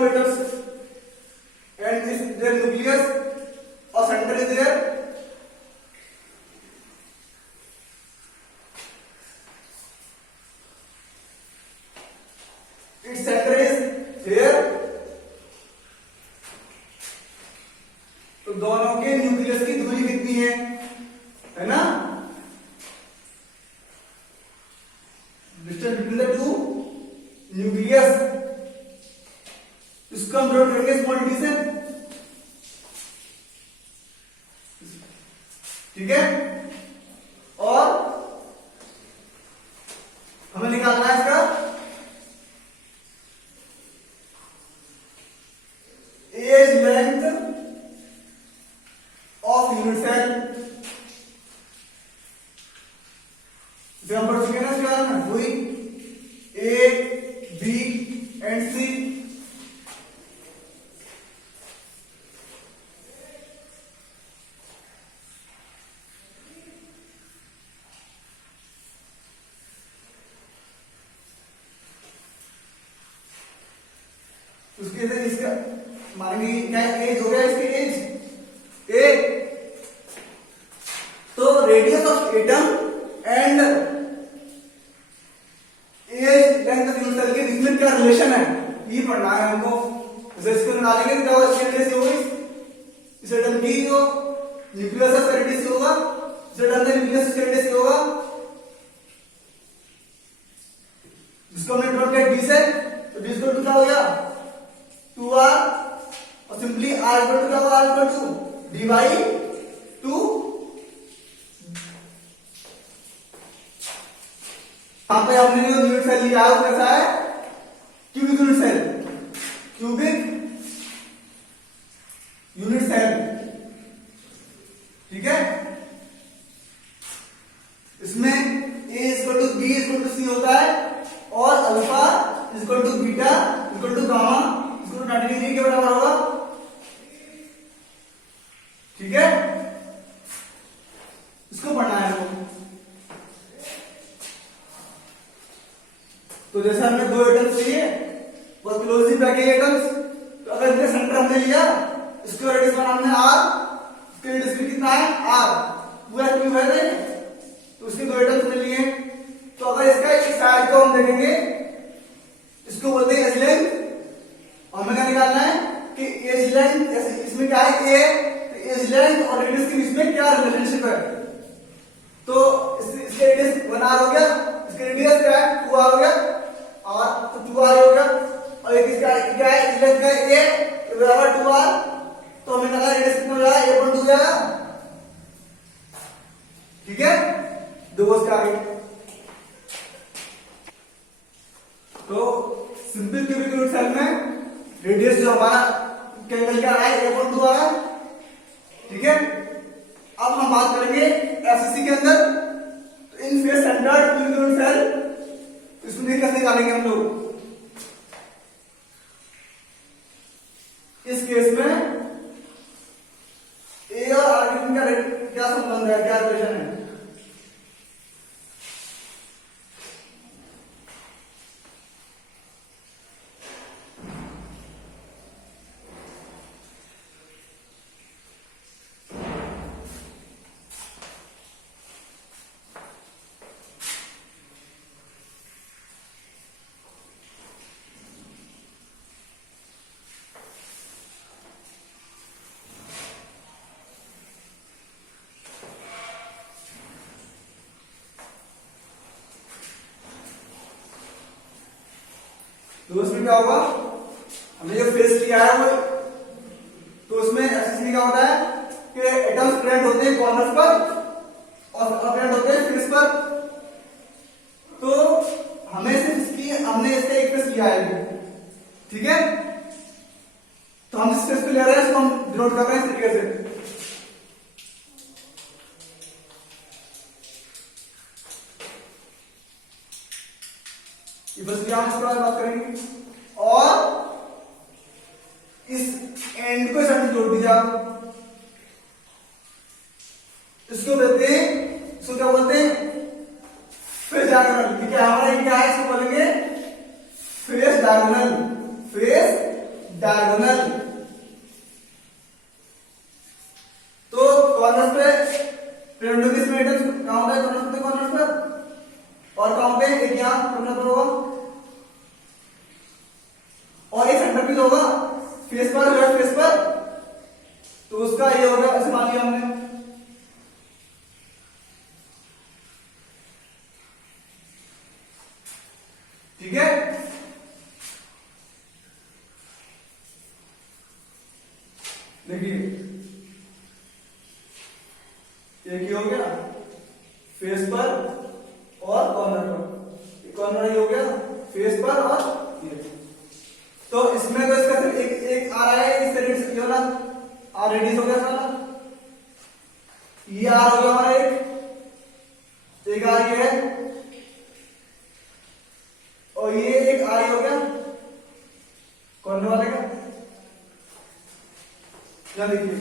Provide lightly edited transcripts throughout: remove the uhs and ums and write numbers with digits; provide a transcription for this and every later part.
two atoms and this their nucleus or center is there. Its center is here. तो दोनों के nucleus की दूरी कितनी है ना? Distance between the two nucleus, इसको हम डिनोट करेंगे स्मॉल डी से, ठीक है। और हमें निकालना है इसका edge length of unit cell. इसे हम पढ़ चुके ना, इसके बारे में हुई ए बी एंड सी। उसके लिए इसका मानेंगे क्या एज हो गया, इसके एज ए। तो radius of atom and edge length of unit cell के बीच में क्या रिलेशन है, ये पढ़ना है हमको। जैसे इसको निकालेंगे क्या होगा, इसकी रेडियस होगी, इस एटम की जो न्यूक्लियस है उसका रेडियस होगा, इस एटम का न्यूक्लियस उसका रेडियस होगा, जिसको हमने डॉट किया डी से। तो डी इक्वल टू क्या हो गया 2r, और सिंपली r इक्वल टू क्या होगा, r equal to d by 2। यहां पे हमने जो यूनिट सेल लिया है वो कैसा है, cubic unit cell, cubic unit cell, ठीक है। इसमें a equal to b equal to c होता है, और alpha equal to beta equal to gamma equal to 90 degree के बराबर होगा, ठीक है। इसको पढ़ना है हमको। तो जैसे हमने दो एटम्स लिए, वो क्लोजली पैक एटम्स, तो अगर इनका सेंटर हमने लिया, इसका रेडियस बना हमने r, इसका रेडियस कितना है r, पूरा क्यूब है नहीं, तो उसके दो एटम्स हमने लिए। तो अगर इसका इस साइड को हम देखेंगे, इसको बोलते हैं एज लेंथ, और हमें क्या निकालना है कि एज लेंथ, इसमें क्या है a, तो एज लेंथ और रेडियस के बीच में क्या रिलेशनशिप है। तो इसके रेडियस 1r हो गया, इसके रेडियस क्या है 2r हो गया, और तो 2r हो गया, और एक इसका क्या है एज लेंथ का a बराबर 2r, तो हमें निकालना रेडियस कितना हो जाएगा, a पॉइंट हो जाएगा, ठीक है। दो उसका आगे। तो सिंपल क्यूबिक यूनिट सेल में रेडियस जो हमारा केवल क्या है, a पॉइंट 2 आ रहा है, ठीक है। अब हम बात करेंगे एफसीसी के अंदर, तो in face centred cubic unit cell, इसमें कैसे निकालेंगे हम लोग। इस केस में ए और आर के बीच क्या संबंध है, क्या रिलेशन है। तो उसमें क्या होगा, हमने जो फेस लिया है वो, तो उसमें एफसीसी क्या होता है कि एटम्स प्रेजेंट होते हैं कॉर्नर्स पर और प्रेजेंट होते हैं फेस पर। तो हमें सिर्फ इसकी, हमने इसका एक फेस लिया है, ठीक है। तो हम जिस फेस को ले रहे हैं इसको हम डिनोट कर रहे हैं इस तरीके से। बस हम इसके बाद बात करेंगे, और इस एंड को साथ जोड़ दीजिए आप, इसको कहते हैं, इसको क्या बोलते हैं, फेस डायगोनल। ठीक है, हमारा क्या है, इसको बोलेंगे फेस डायगोनल, फेस डायगोनल। तो कॉर्नर्स पे फ्रंट किस में कहां होता है? कॉर्नर्स पर और कहां पे? एक यहां कॉर्नर पर होगा और एक सेंटर पीस होगा फेस पर, लेफ्ट फेस पर। तो उसका ये होगा, ऐसे मान लिया हमने। ठीक है, देखिए एक हो गया फेस पर और कॉर्नर पर, कॉर्नर हो गया फेस पर और ये। तो इसमें तो इसका सिर्फ एक आ रहा है, इससे रेडियस ये वाला आर रेडियस हो गया सारा, ये आर हो गया हमारा एक आर ये है और ये एक आर हो गया कॉर्नर वाले का। क्या देखिए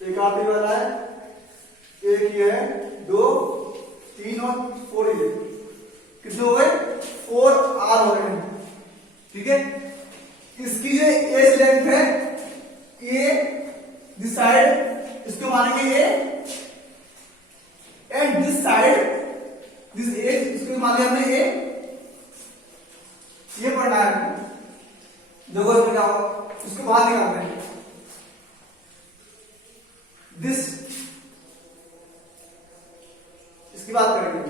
एक आर वाला है, एक ये है, 2 3 और 4, ये कितने हो गए? 4 आर हो गए हैं। ठीक है, इसकी जो एज लेंथ है ये दिस साइड, इसको मानेंगे ये, and this side this edge, इसको मान लिया हमने ए। ये पढ़ना है, देखो इसमें क्या होगा, उसके बाद निकालते हैं दिस, इसकी बात करेंगे।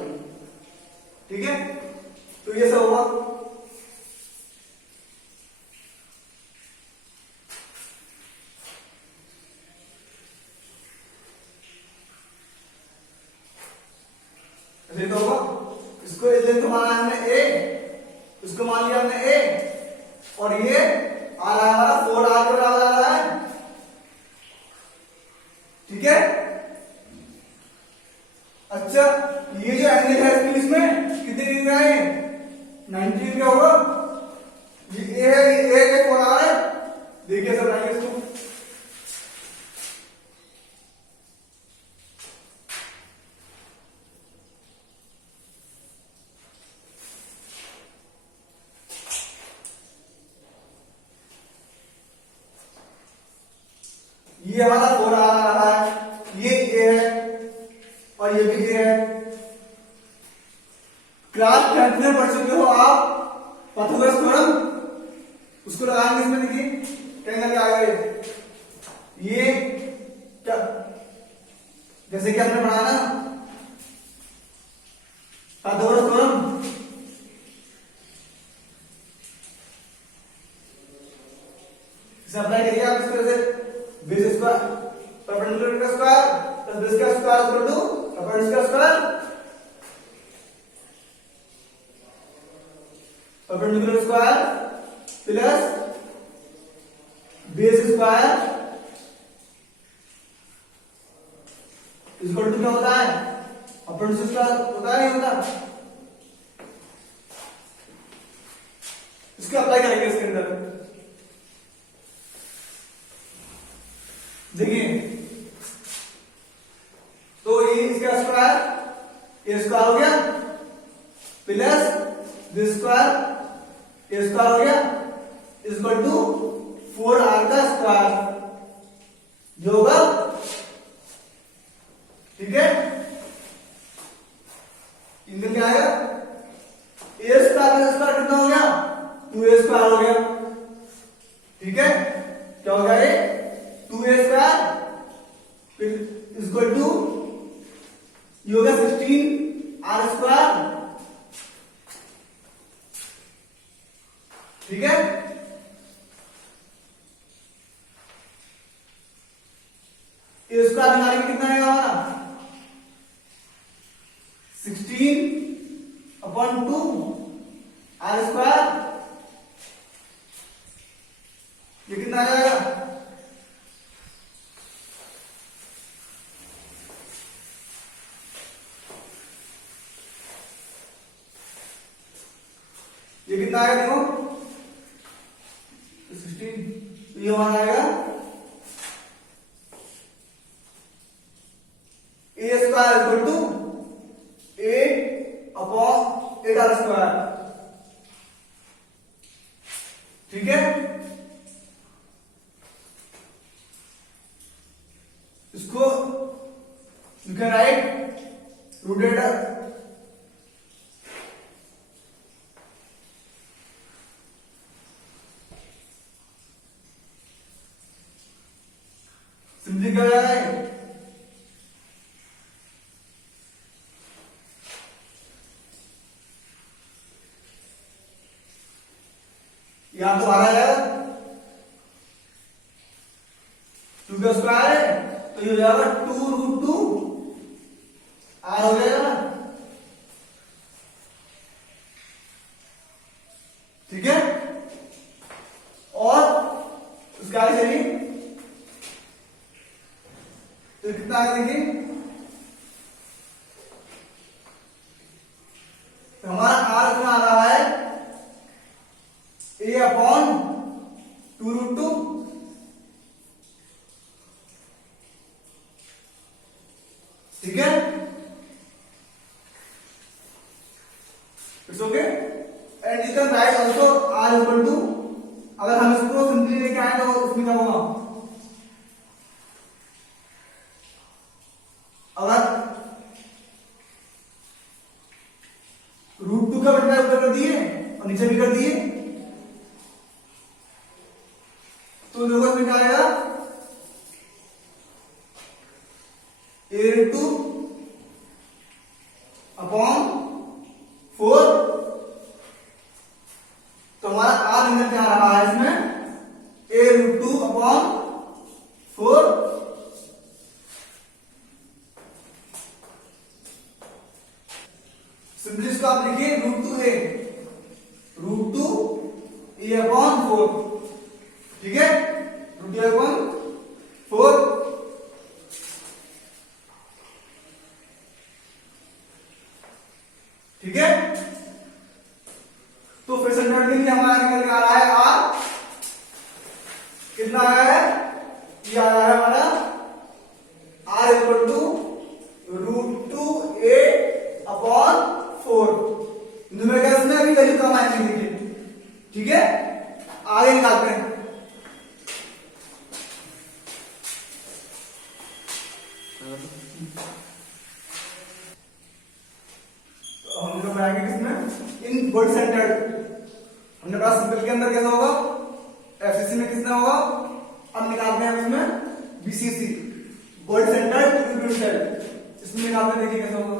ठीक है, तो ये सब होगा। ऐसे तो होगा, इसको लेंथ माना हमने ए, इसको मान लिया हमने ए, और ये आ रहा है हमारा 4 आर के बराबर आ रहा है। ठीक है, अच्छा ये जो एंगल है इसके बीच में कितने डिग्री का है? 90 डिग्री का होगा। ये ए कौन आ रहा है? देखिए सर, आइए इसको ये हमारा 4 आ रहा है, ये ए है और ये भी ए है। क्लास 10th में पढ़ चुके हो आप पाइथागोरस थ्योरम, उसको लगाएंगे इसमें। देखिए क्या क्या आ गया, ये क्या, जैसे कि हमने पढ़ा ना पाइथागोरस थ्योरम, इसे अप्लाई करिए आप इस तरह से, बेस स्क्वायर परपेंडिकुलर का स्क्वायर प्लस बेस का स्क्वायर इक्वल टू अपोनेंट का square, perpendicular square plus base square equal to क्या होता है? अपोनेंट स्क्वायर होता है, नहीं होता? इसको अप्लाई करेंगे इसके अंदर। देखिए तो ये इसका स्क्वायर, ए स्क्वायर हो गया प्लस बी स्क्वायर, ए स्क्वायर हो गया इक्वल टू 4r का स्क्वायर जो होगा। ठीक है, इनका क्या आएगा? ए स्क्वायर का स्क्वायर कितना हो गया? 2a स्क्वायर हो गया। ठीक है, क्या हो गया ये? 2a स्क्वायर इक्वल टू ये होगा 16r स्क्वायर। ठीक है, ए स्क्वायर निकालेंगे कितना आएगा हमारा? 16/2 r स्क्वायर, ये कितना आ जाएगा? ये कितना आएगा? देखो 16, ये हमारा आएगा A square equal to 8/8r स्क्वायर। ठीक यहाँ तो 12 है, 2 का स्क्वायर है तो ये हो जाएगा 2√2 r हो जाएगा, ठीक है। और उसका आगे चलिए तो कितना आगे देखिए, तो हमारा r कितना आ रहा है a/2√2, ठीक है। It's okay and you can write also r equal to, अगर हम इसको सिंपली लेके आए तो उसमें क्या होगा, अगर √2 का बंटा ऊपर कर दिए और नीचे भी कर दिए तो देखो इसमें क्या आएगा, a√2/4, तो हमारा r अंदर क्या आ रहा है इसमें, a√2/4, सिंपली इसको आप लिखिए √2a/4, ठीक है, √2a/4, ठीक है। तो फिर सेंटर के लिए हमारा निकल के आ रहा है r कितना आया है, ये आ रहा है हमारा r equal to √2a/4, numericals में अभी वैल्यू कम आएगी देखिए, ठीक है। आगे निकालते हैं, हम लोग बनाएंगे किसमें, इन बॉडी सेंटर्ड, हमने कहा सिंपल के अंदर कैसा होगा, एफसीसी में कितना होगा, अब निकालते हैं इसमें BCC, body centred tubule cell, इसमें निकालते हैं, देखिए कैसा होगा।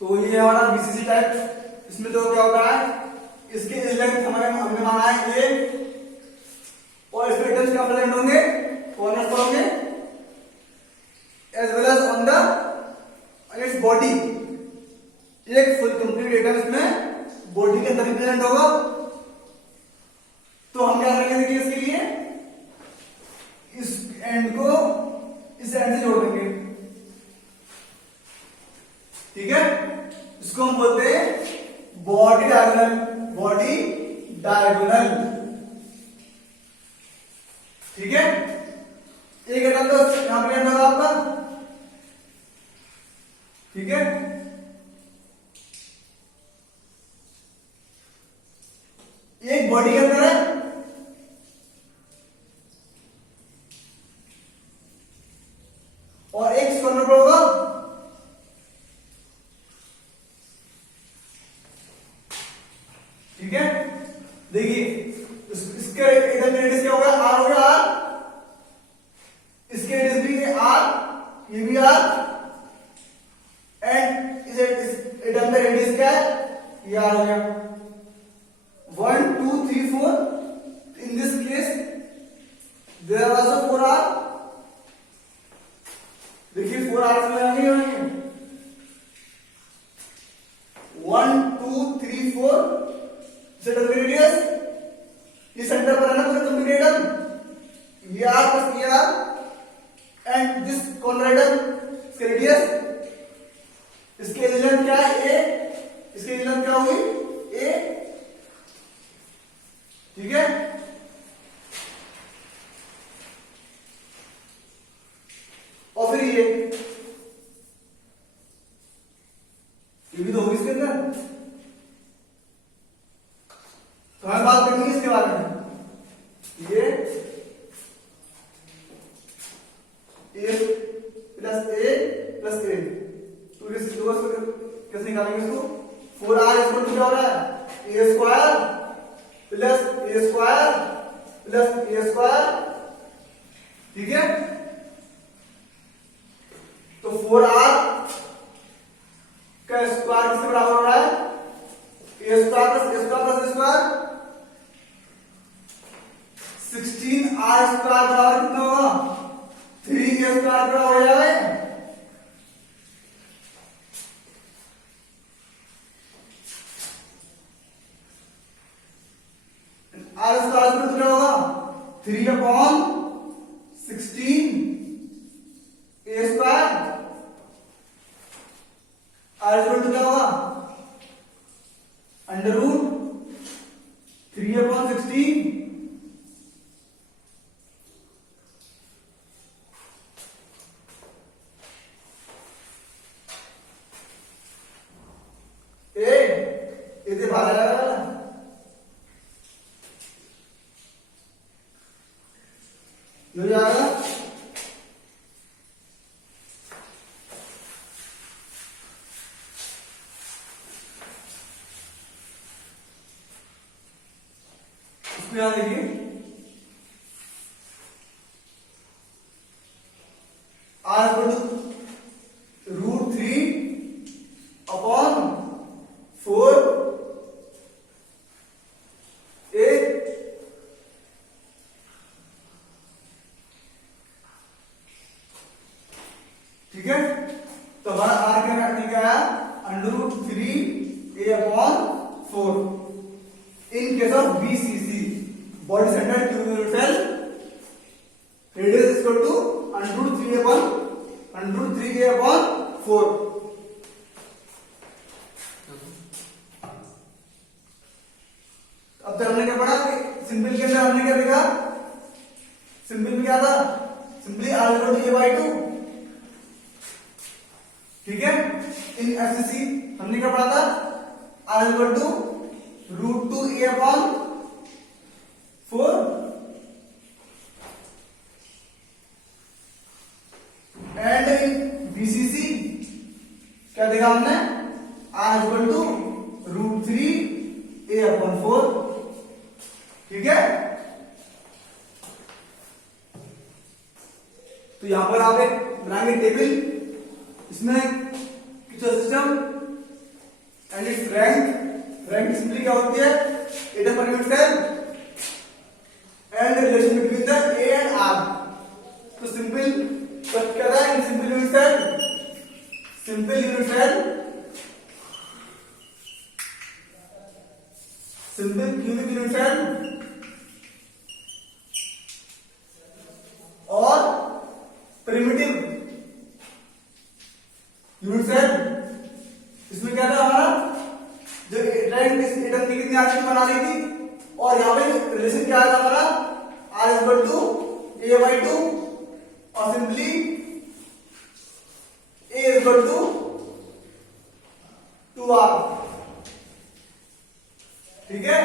तो ये हमारा बीसीसी टाइप, इसमें तो क्या होता है, इसके लेंथ हमने माना है ये, और इसमें एटम्स क्या प्रेजेंट होंगे, कॉर्नर्स पर होंगे, as well as on the its body, एक फुल कंप्लीट एटम इसमें बॉडी के अंदर प्रेजेंट होगा। तो हम क्या करेंगे देखिए, इसके लिए इस एंड को इस एंड से जोड़ देंगे, ठीक है। इसको हम बोलते हैं बॉडी डायगोनल, बॉडी डायगोनल, ठीक है। एक एटम तो यहां पर होगा आपका, ठीक है। एक बॉडी के अंदर है, और एक कॉर्नर पर होगा, ठीक है। देखिए इसके एटम रेडियस क्या हो गया, r हो गया, r, इसके रेडियस भी r, ये भी r, एंड इस एटम का रेडियस क्या है, ये r हो गया। 1 2 3 4, in this case there are also 4r, देखिए 4r से नहीं होंगे, 1 2 3 4, सेंटर रेडियस, ये सेंटर पर है ना पूरा कंप्लीट एटम, ये r प्लस ये r, and this corner atom, इसका रेडियस, इसके लेंथ क्या है a, इसकी लेंथ क्या होगी a, ठीक है। तो हमें बात करनी है इसके बारे में। ये ए प्लस ए प्लस ए, तो कैसे निकालेंगे इसको? 4r इक्वल टू क्या हो रहा है? ए स्क्वायर प्लस ए स्क्वायर प्लस ए स्क्वायर, ठीक है। तो 4r का स्क्वायर किसके बराबर हो रहा है? ए स्क्वायर प्लस ए स्क्वायर प्लस ए स्क्वायर, 16r स्क्वायर बराबर कितना होगा? 3a स्क्वायर बराबर हो जाएगा। आर स्क्वायर में कितना होगा? 3 upon 16 a square, r equal to क्या होगा? अंडर रूट 3 अपॉन 16 ए बाहर आ जाएगा, हो जाएगा। इसको यहां देखिए, आर √3 अपॉन 4 ए, ठीक है। तो हमारा आर क्या है? √3 ए upon 4 in case of BCC, body centre tube unit cell, radius equal to √3 A upon 4। अब तक हमने क्या पढ़ा? सिंपल के अंदर हमने क्या देखा? सिंपल में क्या था? Simply are equal to a/2, ठीक है। इन एफसीसी हमने क्या पढ़ा था? R equal to √2 A upon 4, and in BCC क्या देखा हमने? R equal to √3 A upon 4, ठीक है। तो यहां पर आप एक बनाएंगे टेबल, इसमें system and its rank simply क्या होती है? Atom per unit cell and relation between the a and r. तो सिंपल क्या था? In simple unit cell simple cubic unit cell और प्रिमिटिव यूनिट सेल, इसमें क्या था हमारा? जो रैंक इस एटम की कितनी आदमी बना ली थी, और यहां पे रिलेशन क्या था हमारा? आर इक्वल टू a/2 और simply a equal to 2r, ठीक है।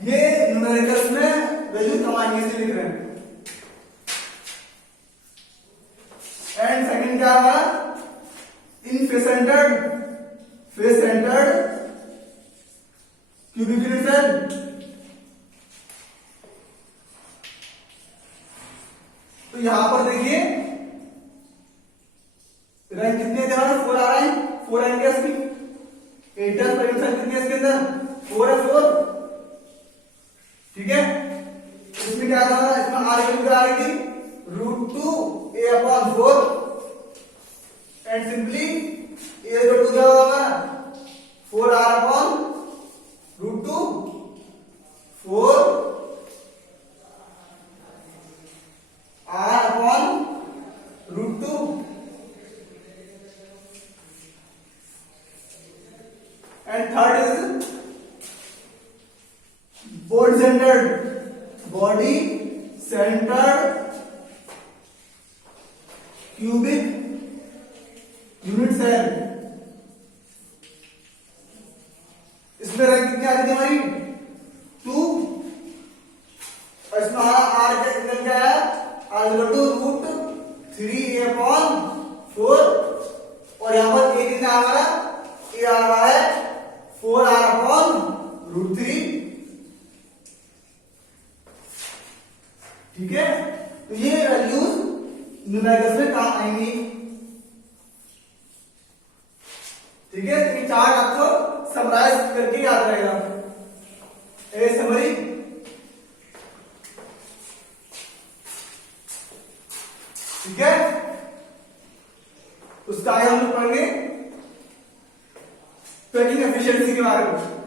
ये न्यूमेरिकल्स में वैल्यू कमाएंगे इसलिए लिख रहे हैं। एंड सेकंड क्या हमारा? In face centred cubic unit cell, तो यहां पर देखिए रैंक कितने थे हमारे? 4 आ रहा है, 4 आएंगे इसकी। एटम पर यूनिट सेल कितने इसके अंदर? 4 है, 4, ठीक है। इसमें क्या था? इसमें आर की वैल्यू आ रही थी √2 ए upon 4, and simply A equal to क्या होगा? 4r upon √2 4 r upon √2, and third is body centred cubic unit cell. इसमें रैंक कितनी आ रही थी हमारी? इसमें हमारा आर का इक्वल क्या है, r equal to root 3a upon 4, और यहाँ पर ए कितना आ रहा है, ए आ रहा है 4r अपॉन रूट 3। ठीक है, तो ये वैल्यूज न्यूमेरिकल्स में काम आएंगी। ठीक है, तो ये चार्ट आपको समराइज करके याद रहेगा। ए समरी, ठीक है, उसका आगे हम लोग पढ़ेंगे पैकिंग एफिशिएंसी के बारे में।